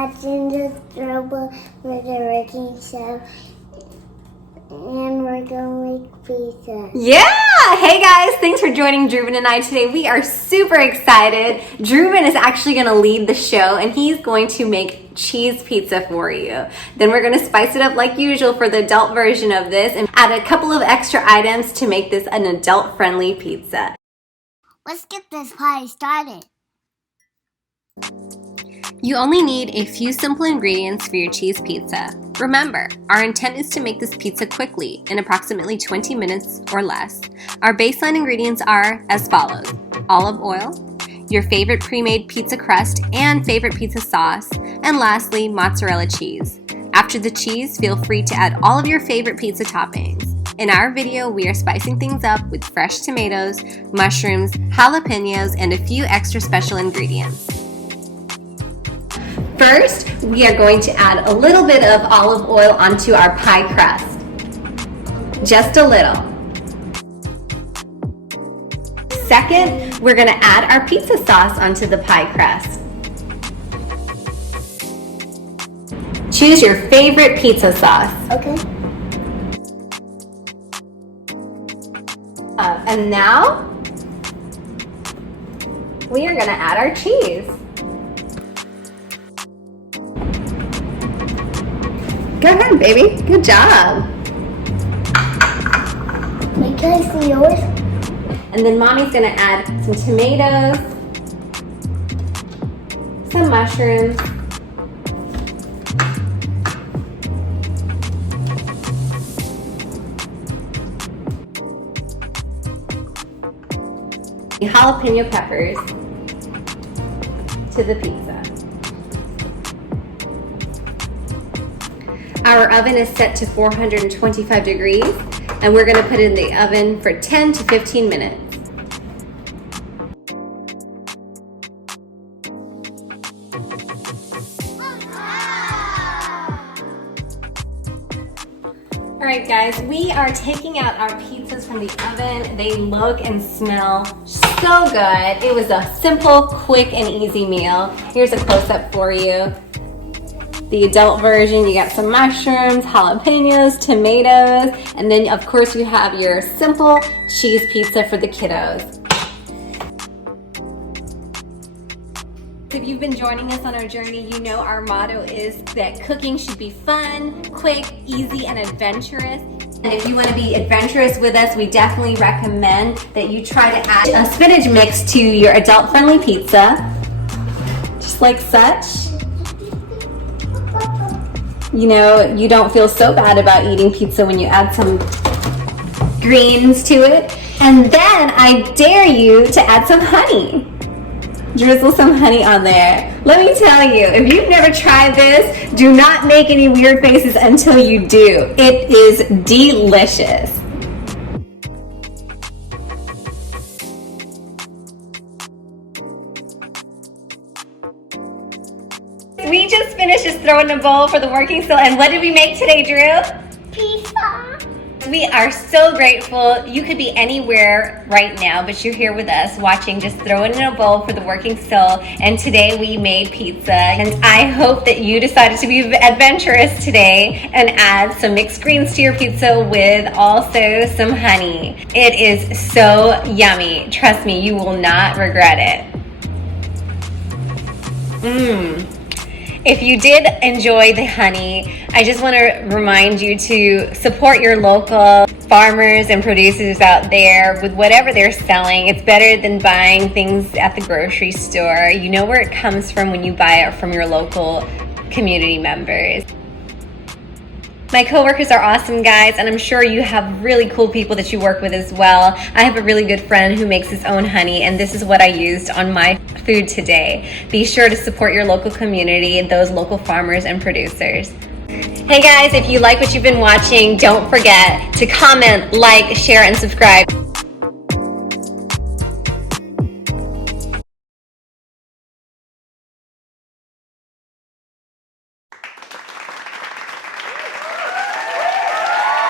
watching this robot with the working show, and we're gonna make pizza. Yeah! Hey guys, thanks for joining Drewben and I today. We are super excited. Drewben is actually gonna lead the show and he's going to make cheese pizza for you. Then we're gonna spice it up like usual for the adult version of this and add a couple of extra items to make this an adult-friendly pizza. Let's get this party started. You only need a few simple ingredients for your cheese pizza. Remember, our intent is to make this pizza quickly, in approximately 20 minutes or less. Our baseline ingredients are as follows: olive oil, your favorite pre-made pizza crust and favorite pizza sauce, and lastly, mozzarella cheese. After the cheese, feel free to add all of your favorite pizza toppings. In our video, we are spicing things up with fresh tomatoes, mushrooms, jalapenos, and a few extra special ingredients. First, we are going to add a little bit of olive oil onto our pie crust. Just a little. Second, we're going to add our pizza sauce onto the pie crust. Choose your favorite pizza sauce. Okay. And now, we are going to add our cheese. Go ahead, baby. Good job. Wait, can I see yours? And then mommy's gonna add some tomatoes, some mushrooms, jalapeno peppers to the pizza. Our oven is set to 425 degrees, and we're gonna put it in the oven for 10 to 15 minutes. All right, guys, we are taking out our pizzas from the oven. They look and smell so good. It was a simple, quick, and easy meal. Here's a close-up for you. The adult version, you got some mushrooms, jalapenos, tomatoes, and then of course you have your simple cheese pizza for the kiddos. If you've been joining us on our journey, you know our motto is that cooking should be fun, quick, easy, and adventurous. And if you want to be adventurous with us, we definitely recommend that you try to add a spinach mix to your adult-friendly pizza, just like such. You know, you don't feel so bad about eating pizza when you add some greens to it. And then I dare you to add some honey. Drizzle some honey on there. Let me tell you, if you've never tried this, do not make any weird faces until you do. It is delicious. We just finished just throwing a bowl for the working still. And what did we make today, Drew? Pizza. We are so grateful. You could be anywhere right now, but you're here with us watching, just throwing in a bowl for the working still. And today we made pizza. And I hope that you decided to be adventurous today and add some mixed greens to your pizza with also some honey. It is so yummy. Trust me, you will not regret it. If you did enjoy the honey, I just want to remind you to support your local farmers and producers out there with whatever they're selling. It's better than buying things at the grocery store. You know where it comes from when you buy it from your local community members. My coworkers are awesome, guys, and I'm sure you have really cool people that you work with as well. I have a really good friend who makes his own honey, and this is what I used on my food today. Be sure to support your local community and those local farmers and producers. Hey guys, if you like what you've been watching, don't forget to comment, like, share, and subscribe.